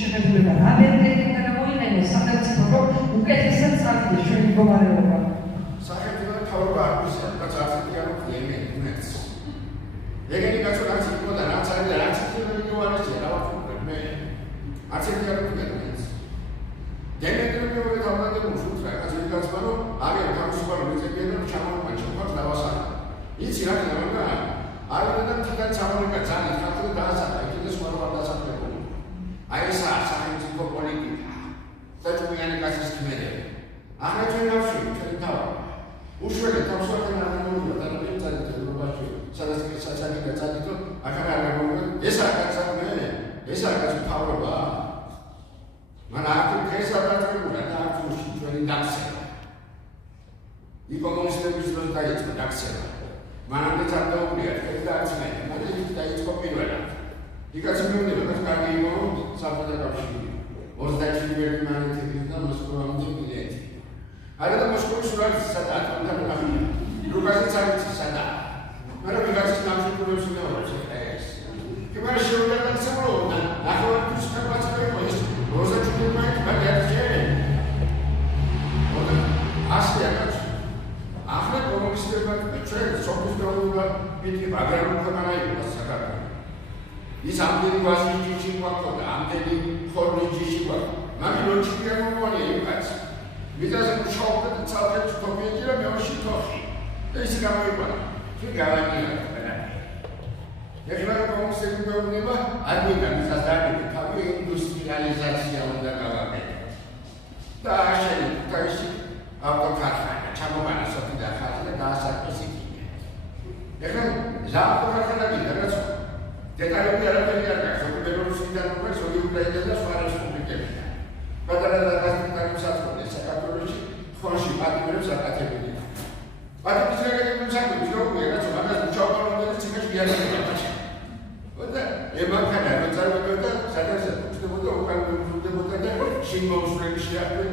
შეხედულება რამდენიმე გამოიყენოს სახელმწიფო რომ უკეთესად წარდგეს ჩვენი მდგომარეობა. სახელმწიფო თავრობა არ გვისა, რაც ასეთი არ გვქონია იმედს. ეგენი კაცო რაც იყო და რაც არის და რაც იქნება მოვარესია რა ვთქვი მე. ასეთი არ გვქონია იმედს. დემეტრიოვი თავდადებული სულტრა ასეთი კაცმა რომ აღარ თავისუფალ მეწებია და ჩამოვიდა ჩოხას დავასახა. იცი რა ქნა არა და თვითონ ჩამოვიდა ძალიან ხალხი დაასახა იქიდან სხვა რა დასახელებული. აი ეს სახელმწიფო პოლიტიკა. საჭმიანი კაცის ქმედები. აღარ ჩვენ გავშვი ჩვენ თავი. უშველე თავსვართან არ მომივიდა და მე წადით ევროპაში სადაც საჭმელი გაწადითო ახლა არ გამომივიდა ეს არ კაცამდე ეს არ კაცი თავრობა მან აქ ეს არ დაწესებულა და აქ ჩვენი დაქცევა ეკონომისტების დროს დაიწყო დაქცევა მანამდე წარდაუყია ეს დაქცევა მაგრამ ის დაიწყო პირველად იქაც მეუბნება რომ კარგი იყო საბჭოთა კავშირი 27 მარტივი და მოსკოვამდე ბილეთი არა და მოსკოვის სურათი სადაა თუნდაც რუკაზეც არის სადა მაგრამ ვიღაცის გამშველებს უნდაობს ეს კიბერ შეუძლია გასაბრალო ნახევართვის კაპაციტეტი იყო ეს 27 მარტივი მაგარი ასე აკაც ახლა კომუნისტებმა ჩვენ სოფლის გაულა პიტი აგრარული ქვეყანა იყო საქართველო ის ამდენი ვაზის ჯიში გვაქვს ამდენი ხორბლის ჯიში გვაქვს მაგრამ ლოჯიკი არ მომვალია იმაც მიდაზე მუშაობდა და ცალკე თოფიეთი და მეოში თოხი და ის გამოიყვანა ჩვენ გავანია ეხლა კომუნისტები მეუბნება ადმინა მისას დაგები თავი ინდუსტრიალიზაცია უნდა გავაკეთოთ და აშენი თავისი ავტოკარხანა ჩამოვანა სოფიდა ხალხი და დაასაკეს იქიდან ეხლა ზაფხულთან რაღაც დეტალები არაფერი არ გაქვს ზოგი ბელორუსიდან უკვე ზოგი უკრაინიდან და სხვა რესპუბლიკებიდან პატარა და გასტიტარი საწყობი საქართველოში ხონში პატიმრებს აკეთებდნენ პატიმრის გაგებულ საქმეს როგორია რაც მაგას მუშაობენ და ციხეში გიარებდნენ და ემანქანა რომ წარმოდგა სადაც უჩნდებოდა უკან უჩნდებოდა და შინ მოუსწრები შეახდნენ